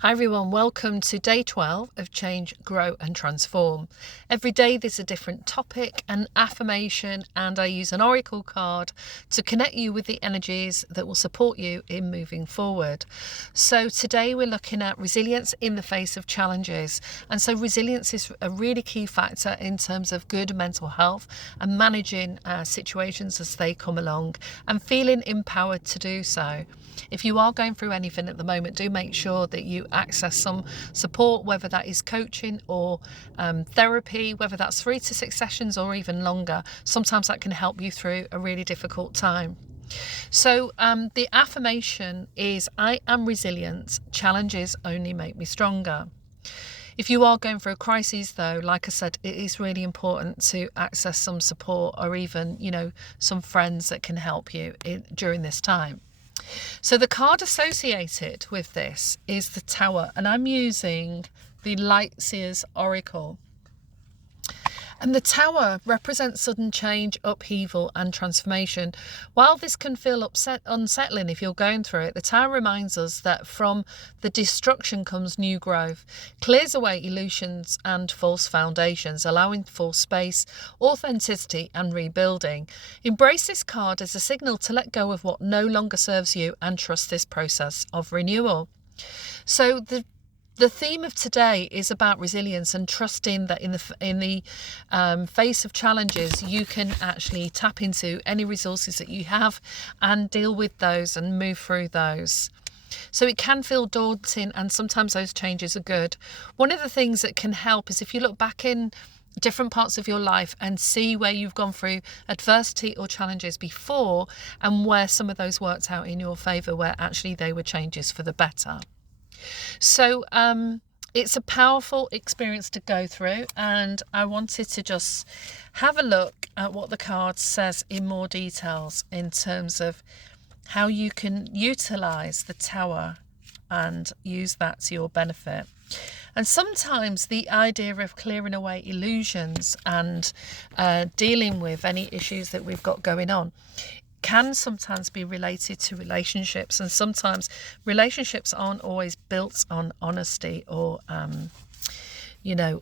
Hi everyone, welcome to day 12 of Change, Grow and Transform. Every day there's a different topic, an affirmation, and I use an oracle card to connect you with the energies that will support you in moving forward. So today we're looking at resilience in the face of challenges. And so resilience is a really key factor in terms of good mental health and managing situations as they come along and feeling empowered to do so. If you are going through anything at the moment, do make sure that you access some support, whether that is coaching or therapy, whether that's 3 to 6 sessions or even longer. Sometimes that can help you through a really difficult time. So the affirmation is, I am resilient. Challenges only make me stronger. If you are going through a crisis, though, like I said, it is really important to access some support or even, some friends that can help you during this time. So the card associated with this is the Tower, and I'm using the Lightseer's Oracle. And the Tower represents sudden change, upheaval and transformation. While this can feel unsettling if you're going through it, the Tower reminds us that from the destruction comes new growth, clears away illusions and false foundations, allowing for space, authenticity and rebuilding. Embrace this card as a signal to let go of what no longer serves you and trust this process of renewal. So the theme of today is about resilience and trusting that in the face of challenges, you can actually tap into any resources that you have and deal with those and move through those. So it can feel daunting, and sometimes those changes are good. One of the things that can help is if you look back in different parts of your life and see where you've gone through adversity or challenges before and where some of those worked out in your favour, where actually they were changes for the better. So it's a powerful experience to go through, and I wanted to just have a look at what the card says in more details in terms of how you can utilise the Tower and use that to your benefit. And sometimes the idea of clearing away illusions and dealing with any issues that we've got going on can sometimes be related to relationships, and sometimes relationships aren't always built on honesty or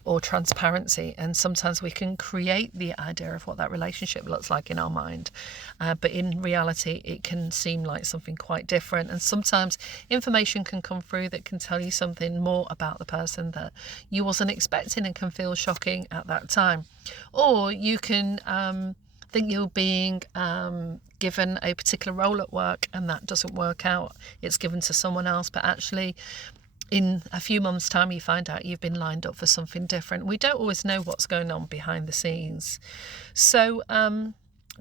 or transparency, and sometimes we can create the idea of what that relationship looks like in our mind, but in reality it can seem like something quite different. And sometimes information can come through that can tell you something more about the person that you wasn't expecting and can feel shocking at that time. Or you can think you're being given a particular role at work and that doesn't work out, it's given to someone else, but actually in a few months' time you find out you've been lined up for something different. We don't always know what's going on behind the scenes. So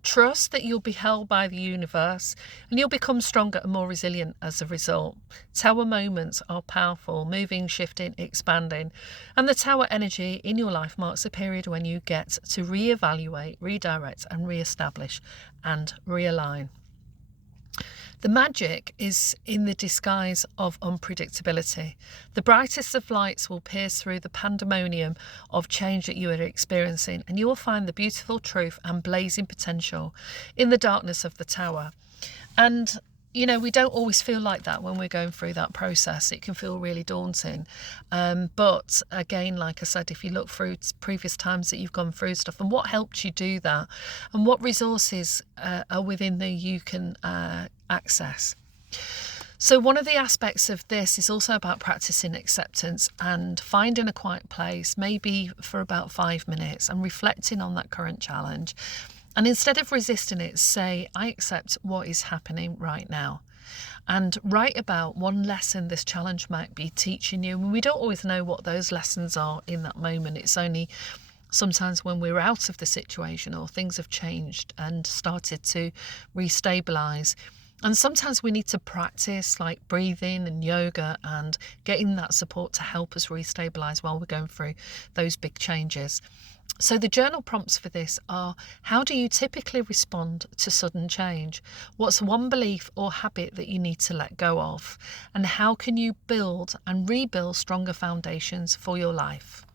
trust that you'll be held by the universe and you'll become stronger and more resilient as a result. Tower moments are powerful, moving, shifting, expanding, and the Tower energy in your life marks a period when you get to reevaluate, redirect and re-establish and realign. The magic is in the disguise of unpredictability. The brightest of lights will pierce through the pandemonium of change that you are experiencing, and you will find the beautiful truth and blazing potential in the darkness of the Tower. And we don't always feel like that when we're going through that process. It can feel really daunting. But again, like I said, if you look through previous times that you've gone through stuff and what helped you do that and what resources are within there you can access. So one of the aspects of this is also about practicing acceptance and finding a quiet place, maybe for about 5 minutes, and reflecting on that current challenge. And instead of resisting it, say, I accept what is happening right now. And write about one lesson this challenge might be teaching you. And we don't always know what those lessons are in that moment. It's only sometimes when we're out of the situation or things have changed and started to restabilize. And sometimes we need to practice like breathing and yoga and getting that support to help us restabilize while we're going through those big changes. So the journal prompts for this are, how do you typically respond to sudden change? What's one belief or habit that you need to let go of? And how can you build and rebuild stronger foundations for your life?